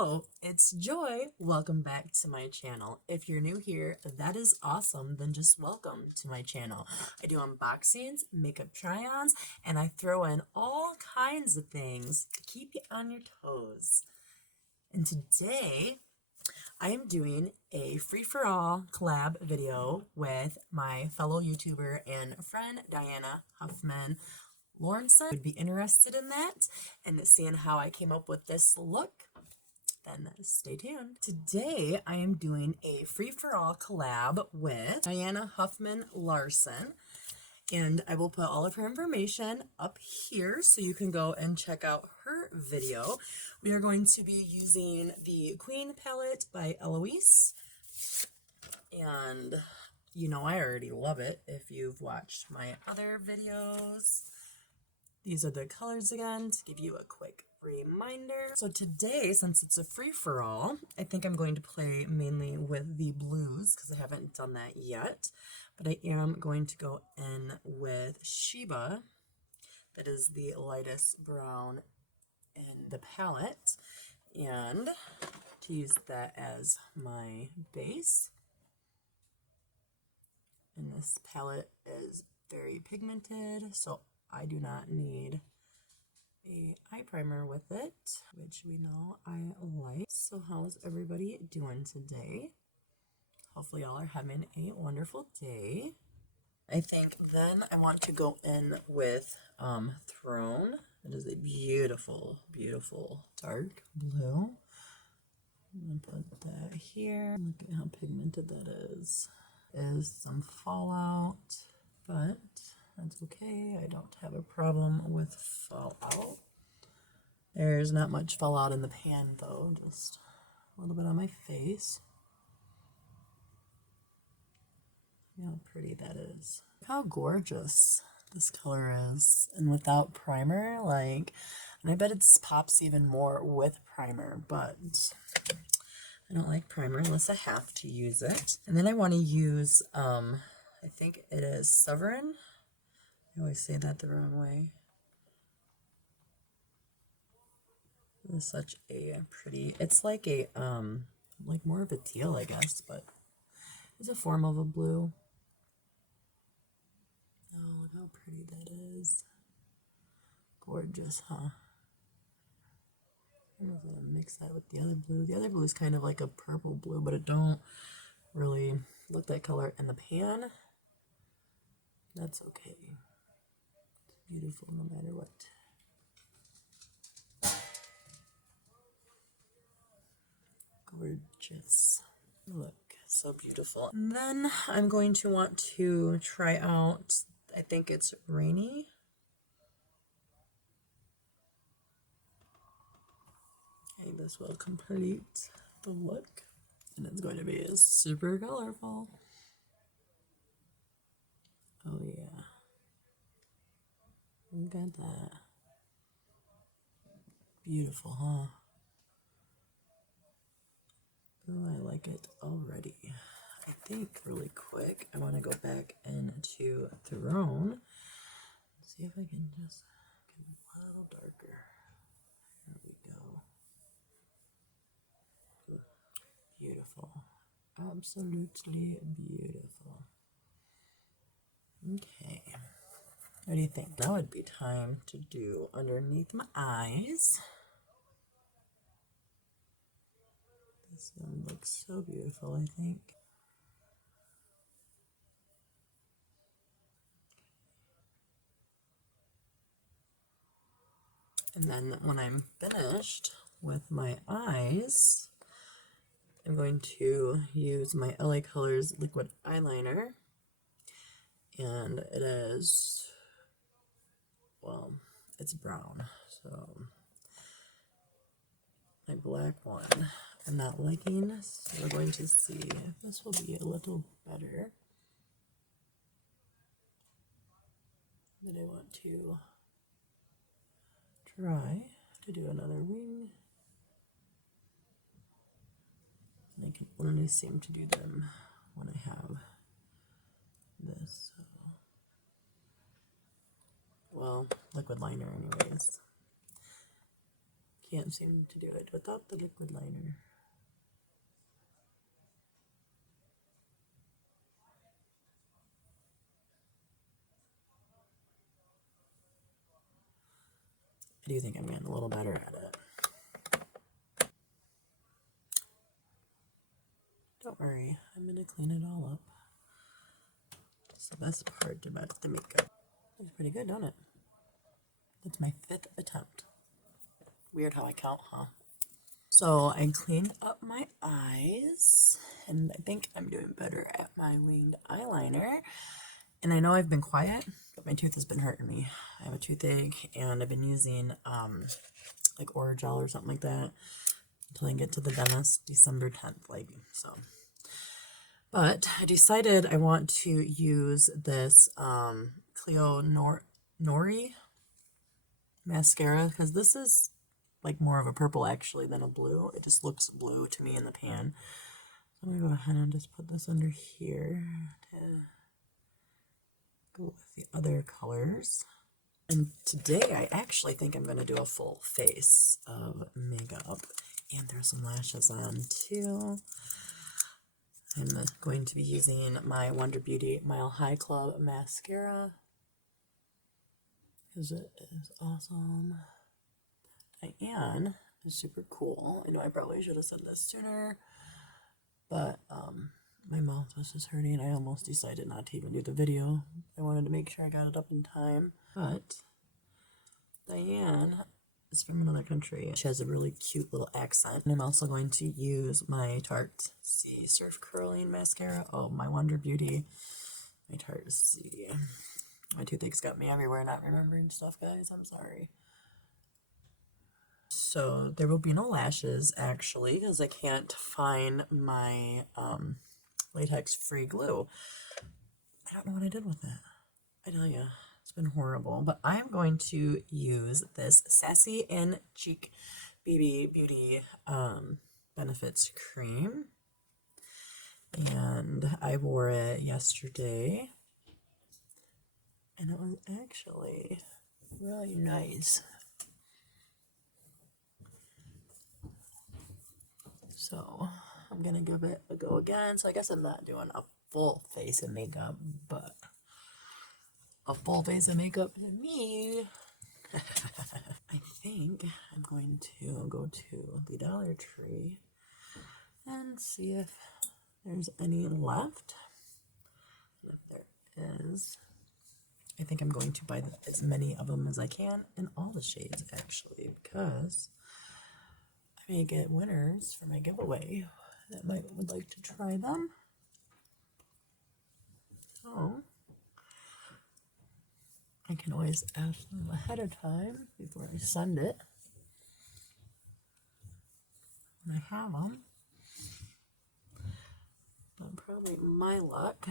Hello, it's Joy. Welcome back to my channel. If you're new here, that is awesome. Then just welcome to my channel. I do unboxings, makeup try-ons, and I throw in all kinds of things to keep you on your toes. And today, I am doing a free-for-all collab video with my fellow YouTuber and friend, Diana Hoffmann Laursen. Would be interested in that and seeing how I came up with this look. Then stay tuned. Today I am doing a free-for-all collab with Diana Hoffmann Laursen, and I will put all of her information up here so you can go and check out her video. We are going to be using the Queen palette by Eloise, and you know I already love it if you've watched my other videos. These are the colors again to give you a quick reminder. So today, since it's a free-for-all, I think I'm going to play mainly with the blues because I haven't done that yet. But I am going to go in with Sheba. That is the lightest brown in the palette. And to use that as my base. And this palette is very pigmented, so I do not need a eye primer with it, which we know I like. So how's everybody doing today? Hopefully y'all are having a wonderful day. I think then I want to go in with Throne. It is a beautiful, beautiful dark blue. I'm gonna put that here. Look at how pigmented that is. Is some fallout, but that's okay. I don't have a problem with fallout. There's not much fallout in the pan though, just a little bit on my face. See how pretty that is. Look how gorgeous this color is. And without primer, like, and I bet it pops even more with primer, but I don't like primer unless I have to use it. And then I want to use, I think it is Sovereign. I always say that the wrong way. It's such a pretty, it's like a, like more of a teal, I guess, but it's a form of a blue. Oh, look how pretty that is. Gorgeous, huh? I'm gonna mix that with the other blue. The other blue is kind of like a purple blue, but it don't really look that color in the pan. That's okay. Beautiful no matter what. Gorgeous. Look, so beautiful. And then I'm going to want to try out, I think it's Rainy. Okay, this will complete the look. And it's going to be super colorful. Oh yeah. Look at that. Beautiful, huh? Oh, I like it already. I think really quick, I want to go back into Throne. See if I can just get a little darker. There we go. Beautiful. Absolutely beautiful. Okay. What do you think? Now would be time to do underneath my eyes. This one looks so beautiful, I think. And then when I'm finished with my eyes, I'm going to use my LA Colors liquid eyeliner. And it is, well, it's brown, so my black one I'm not liking, so we're going to see if this will be a little better. Then I want to try to do another wing. And I can only seem to do them when I have this. So. Well, liquid liner anyways. can't seem to do it without the liquid liner. I do think I'm getting a little better at it. Don't worry, I'm going to clean it all up. That's the best part about the makeup. It's pretty good, don't it? That's my 5th attempt. Weird how I count, huh? So I cleaned up my eyes, and I think I'm doing better at my winged eyeliner. And I know I've been quiet, but my tooth has been hurting me. I have a toothache, and I've been using like Orajel or something like that until I get to the dentist December 10th, like so. But I decided I want to use this Cleo Nori mascara, because this is like more of a purple actually than a blue. It just looks blue to me in the pan. So I'm gonna go ahead and just put this under here to go with the other colors. And today I actually think I'm gonna do a full face of makeup and throw some lashes on too. I'm going to be using my Wonder Beauty Mile High Club mascara because it is awesome. And it's super cool. I know I probably should have said this sooner, but my mouth was just hurting. I almost decided not to even do the video. I wanted to make sure I got it up in time. But Diane is from another country. She has a really cute little accent. And I'm also going to use my Tarte C Surf Curling Mascara. Oh, my Wonder Beauty. My Tarte C. My toothache's got me everywhere not remembering stuff, guys. I'm sorry. So there will be no lashes, actually, because I can't find my latex-free glue. I don't know what I did with that. I tell you. It's been horrible, but I'm going to use this Sassy and Cheek BB Beauty Benefits Cream, and I wore it yesterday, and it was actually really nice. So I'm gonna give it a go again. So I guess I'm not doing a full face of makeup, but a full face of makeup to me. I think I'm going to go to the Dollar Tree and see if there's any left. And if there is, I think I'm going to buy as many of them as I can in all the shades, actually, because I may get winners for my giveaway that would like to try them. So I can always ask them ahead of time before I send it. And I have them. But probably my luck,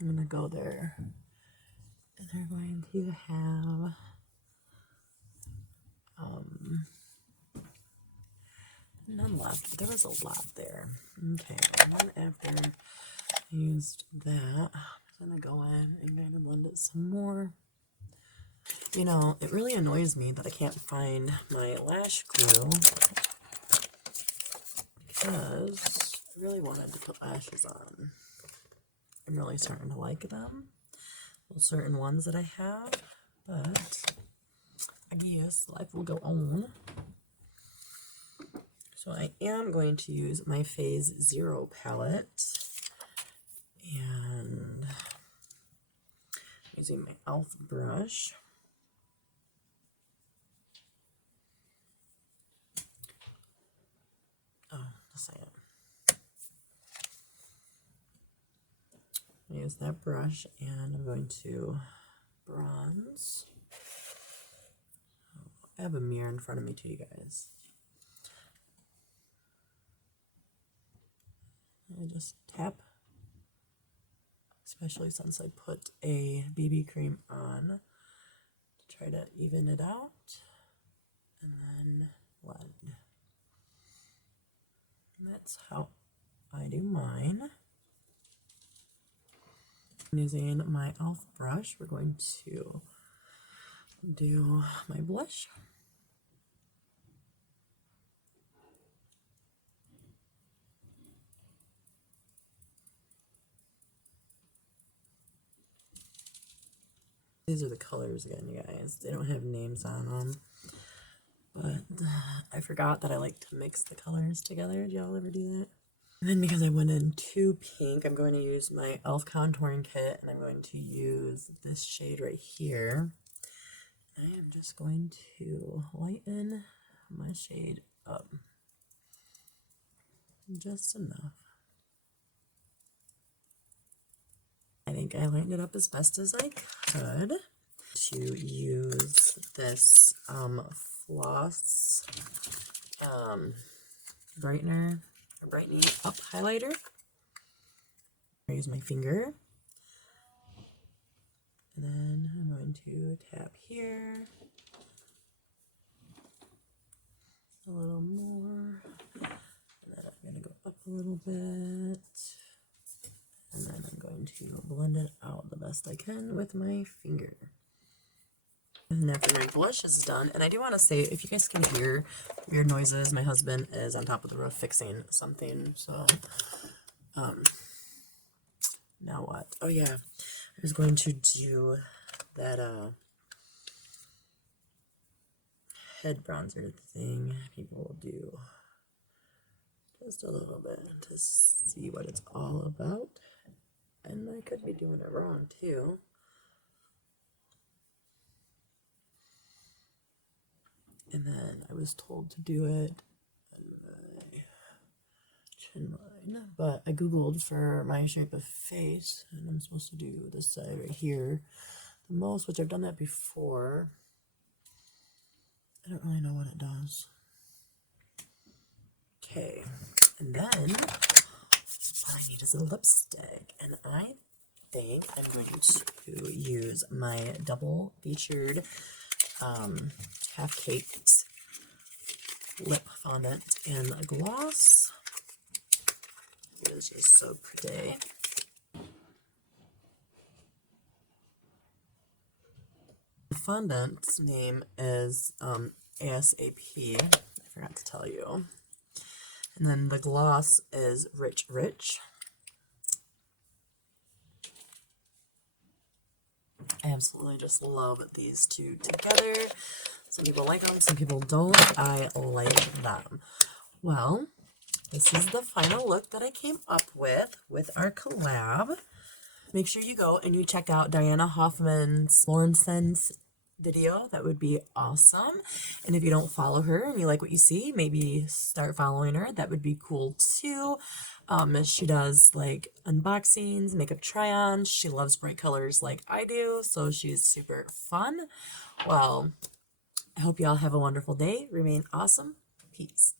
I'm going to go there. And they're going to have none left. There was a lot there. Okay, and then after I used that, I'm going to go in and kind of blend it some more. You know, it really annoys me that I can't find my lash glue because I really wanted to put lashes on. I'm really starting to like them. Well, certain ones that I have, but I guess life will go on. So I am going to use my Phase Zero palette and using my e.l.f. brush. Oh, just a second. Use that brush and I'm going to bronze. I have a mirror in front of me too, you guys. I just tap, especially since I put a BB cream on to try to even it out, and then blend. And that's how I do mine. Using my e.l.f. brush, we're going to do my blush. These are the colors again, you guys. They don't have names on them. But I forgot that I like to mix the colors together. Do y'all ever do that? And then because I went in too pink, I'm going to use my e.l.f. contouring kit, and I'm going to use this shade right here. I am just going to lighten my shade up just enough. I think I lightened it up as best as I could. To use this floss brightening up highlighter. I use my finger, and then I'm going to tap here a little more, and then I'm going to go up a little bit, and then I'm going to blend it out the best I can with my finger. And after my blush is done, and I do want to say, if you guys can hear weird noises, my husband is on top of the roof fixing something, so, now what? Oh yeah, I was going to do that, head bronzer thing people do just a little bit to see what it's all about, and I could be doing it wrong too. And then I was told to do it on my chin line, but I googled for my shape of face, and I'm supposed to do this side right here the most, which I've done that before. I don't really know what it does. Okay, and then what I need is a lipstick, and I think I'm going to use my double featured half-caked lip fondant and a gloss. It is just so pretty. The fondant's name is ASAP. I forgot to tell you. And then the gloss is Rich Rich. I absolutely just love these two together. Some people like them, some people don't. I like them. Well, this is the final look that I came up with our collab. Make sure you go and you check out Diana Hoffmann Laursen's video. That would be awesome. And if you don't follow her and you like what you see, maybe start following her. That would be cool too. She does like unboxings, makeup try-ons. She loves bright colors like I do, so she's super fun. Well, I hope y'all have a wonderful day. Remain awesome. Peace.